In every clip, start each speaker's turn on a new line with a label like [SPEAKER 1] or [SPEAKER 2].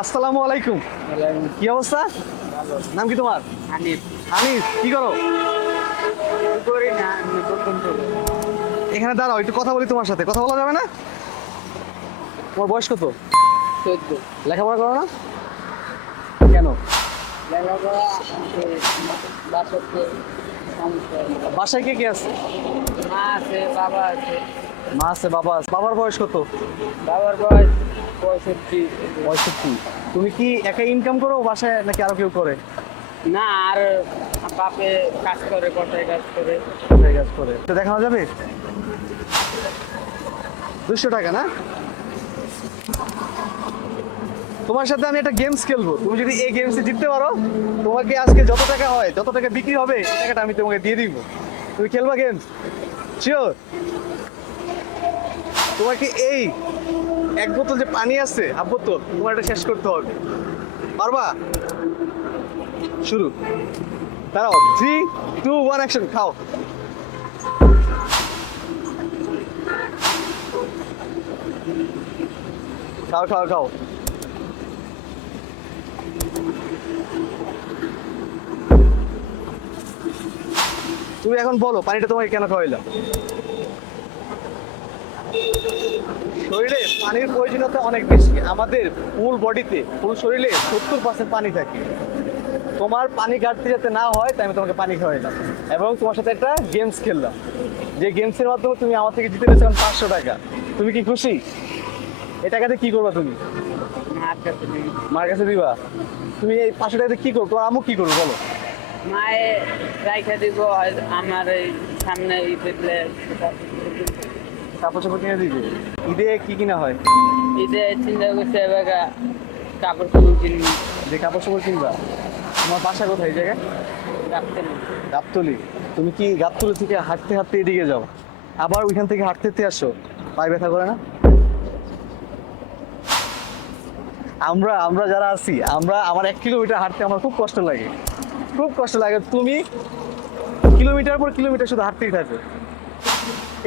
[SPEAKER 1] আসসালামু আলাইকুম। কি অবস্থা? নাম কি তোমার?
[SPEAKER 2] হানিফ।
[SPEAKER 1] আনিস কি করো?
[SPEAKER 2] না
[SPEAKER 1] এখানে দাঁড়াও একটু কথা বলি তোমার সাথে। কথা বলা যাবে না? তোমার বয়স কত?
[SPEAKER 2] চোদ্দ।
[SPEAKER 1] লেখাপড়া করো না? কেন? বাসায় কে কে আছে?
[SPEAKER 2] মা আছে বাবা আছে।
[SPEAKER 1] মা আছে বাবা আছে। বাবার বয়স কত?
[SPEAKER 2] বাবার বয়স পঁয়ষট্টি।
[SPEAKER 1] পঁয়ষট্টি। তুমি কি একা ইনকাম করো বাসায় নাকি আরও কেউ করে?
[SPEAKER 2] না আর বাপে কাজ করে কটায় কাজ করে।
[SPEAKER 1] এই কাজ করে। তো দেখানো যাবে? দুশো টাকা না? তোমার সাথে আমি একটা গেমস খেলব। তুমি যদি এই গেমসে জিততে পারো তোমাকে আজকে যত টাকা হয় যত টাকা বিক্রি হবে টাকাটা আমি তোমাকে দিয়ে দিব। তুমি খেলবা গেমস শিওর তোমাকে এই এক বোতল যে পানি আছে হাফ বোতল, তোমার এটা শেষ করতে হবে। পারবা? শুরু। দাঁড়াও থ্রি টু ওয়ান অ্যাকশন খাও। খাও খাও খাও। তুমি এখন বলো, পানিটা তোমাকে কেন খাওয়াইলাম? শরীরে পানির প্রয়োজনীয়তা অনেক বেশি। আমাদের ফুল বডিতে ফুল শরীরে সত্তর পার্সেন্ট পানি থাকে। তোমার পানি ঘাটতি যাতে না হয় তাই আমি তোমাকে পানি খাওয়াইলাম এবং তোমার সাথে একটা গেমস খেললাম। যে গেমসের মাধ্যমে তুমি আমার থেকে জিতে পেয়েছিলাম পাঁচশো টাকা। তুমি কি খুশি? এই টাকাতে কি করবা তুমি?
[SPEAKER 2] মার কাছে
[SPEAKER 1] দিবা। তুমি এই পাঁচশো টাকাতে কি করব তোমার আমু কি করব বলো?
[SPEAKER 2] মায়ে রাইখা দিব আমার এই সামনে
[SPEAKER 1] কাপড় চাপড় কিনে দিবে? ঈদে কি কিনা হয়?
[SPEAKER 2] ঈদে চিন্তা করছে এবার কাপড় চোপড় কিনবি।
[SPEAKER 1] যে কাপড় চাপড় কিনবা? তোমার বাসা কোথায় এই জায়গায়?
[SPEAKER 2] রাখতে
[SPEAKER 1] গাবতলি। তুমি কি গাবতলি থেকে হাঁটতে হাঁটতে এদিকে যাও? আবার ওইখান থেকে হাঁটতে হাঁটতে আসো? পায়ে ব্যথা করে না? আমরা আমরা যারা আছি আমরা আমার এক কিলোমিটার হাঁটতে আমার খুব কষ্ট লাগে। খুব কষ্ট লাগে। তুমি কিলোমিটার পর কিলোমিটার শুধু হাঁটতেই থাকো।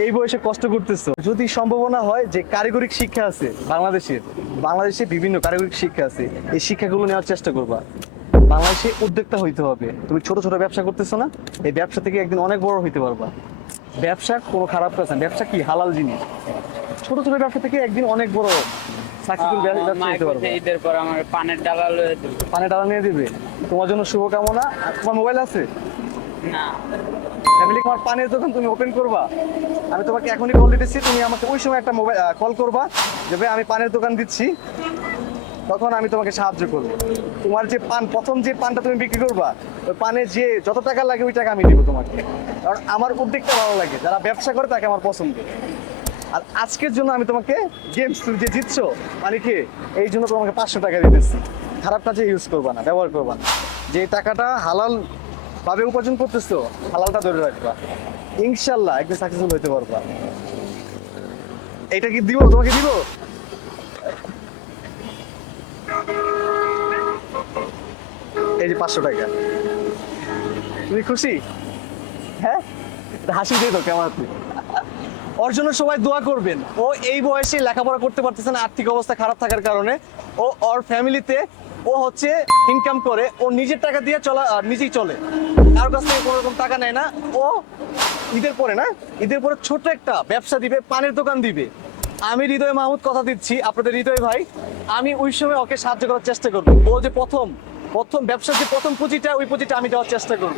[SPEAKER 1] এই বয়সে কষ্ট করতেছো। যদি সম্ভাবনা হয় যে কারিগরিক শিক্ষা আছে বাংলাদেশের বাংলাদেশে বিভিন্ন কারিগরিক শিক্ষা আছে এই শিক্ষাগুলো নেওয়ার চেষ্টা করবা। বাংলাদেশে উদ্যোক্তা হইতে হবে। তুমি ছোট ছোট ব্যবসা করতেছো না এই ব্যবসা থেকে একদিন অনেক বড় হইতে পারবা। ব্যবসা কোনো খারাপ কাজ না। ব্যবসা কি? হালাল জিনিস। ছোট ছোট ব্যবসা থেকে একদিন অনেক বড় সাকসেসফুল ব্যবসা
[SPEAKER 2] ঈদের পর আমার পানের ডালা লয়ে দেবে।
[SPEAKER 1] পানে টাকা নিয়ে দিবে। তোমার জন্য শুভকামনা। তোমার মোবাইল আছে?
[SPEAKER 2] না।
[SPEAKER 1] ফ্যামিলি তোমার পানের দোকান তুমি ওপেন করবা, আমি তোমাকে এখনই কল দিতেছি, তুমি আমাকে ওই সময় একটা মোবাইল কল করবা যে, ভাই, আমি পানের দোকান দিচ্ছি। তখন আমি তোমাকে সাহায্য করব। তোমার যে পান, প্রথম যে পানটা তুমি বিক্রি করবা, ওই পানে যে যত টাকা লাগে, ওই টাকা আমি দিব তোমাকে। কারণ আমার উদ্যোগটা ভালো লাগে, যারা ব্যবসা করে তাকে আমার পছন্দ। আর আজকের জন্য আমি তোমাকে গেমস তুমি যে জিতছো মানে কি, এই জন্য তোমাকে পাঁচশো টাকা দিতেছি। খারাপটা যে ইউজ করবা না, ব্যবহার করবা না। যে টাকাটা হালাল ভাবে উপার্জন করতেছো, হালালটা ধরে রাখবা। ইনশাল্লাহ একদিন সাকসেসফুল হইতে পারবা। এটা কি দিব? তোমাকে দিব? এই যে পাঁচশো টাকা। তুমি খুশি? হ্যাঁ? হাসি দিয়ে তো কেমন আপনি ওর জন্য সবাই দোয়া করবেন। ও এই বয়সে লেখাপড়া করতে পারতেছে না, আর্থিক অবস্থা খারাপ থাকার কারণে। ও ওর ফ্যামিলিতে ও হচ্ছে ইনকাম করে, ও নিজের টাকা দিয়ে চলা নিজেই চলে। কারোর কাছ থেকে কোনো রকম টাকা নেয় না, ও ঈদের পরে না, ঈদের পরে ছোট একটা ব্যবসা দিবে, পানের দোকান দিবে। আমি হৃদয় মাহমুদ কথা দিচ্ছি, আপনাদের হৃদয় ভাই, আমি ওই সময় ওকে সাহায্য করার চেষ্টা করব। ও যে প্রথম প্রথম ব্যবসার যে প্রথম পুঁজিটা, ওই পুঁজিটা আমি দেওয়ার চেষ্টা করব।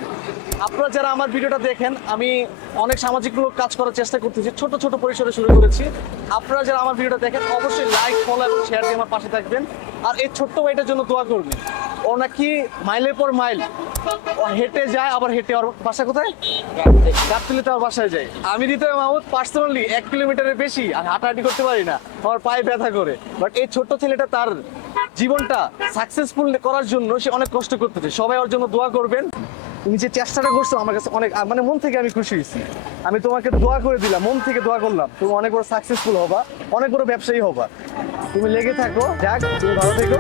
[SPEAKER 1] আপনারা যারা আমার ভিডিওটা দেখেন, আমি অনেক সামাজিকমূলক কাজ করার চেষ্টা করতেছি, ছোট ছোট পরিসরে শুরু করেছি। আপনারা যারা আমার ভিডিওটা দেখেন, অবশ্যই লাইক ফলো এবং শেয়ার দিয়ে আমার পাশে থাকবেন। আর এই ছোট্ট ভাইটার জন্য দোয়া করবেন ও নাকি মাইলের পর মাইল। ও হেঁটে যায়, আবার হেঁটে ওর বাসা কোথায়? গাবতলিতে আমার বাসায় যায়। আমি দিতে মাহমুদ পার্সোনালি এক কিলোমিটারের বেশি আর হাঁটাহাঁটি করতে পারি না। আমার পায়ে ব্যথা করে। বাট এই ছোট্ট ছেলেটা তার জীবনটা সাকসেসফুল করার জন্য সে অনেক কষ্ট করতেছে। সবাই ওর জন্য দোয়া করবেন। তুমি যে চেষ্টাটা করছ আমার কাছে অনেক মানে মন থেকে আমি খুশি হয়েছি। আমি তোমাকে দোয়া করে দিলাম, মন থেকে দোয়া করলাম। তুমি অনেক বড় সাকসেসফুল হবা, অনেক বড় ব্যবসায়ী হবা। তুমি লেগে থাকো, যাক, তুমি ভালো থেকো।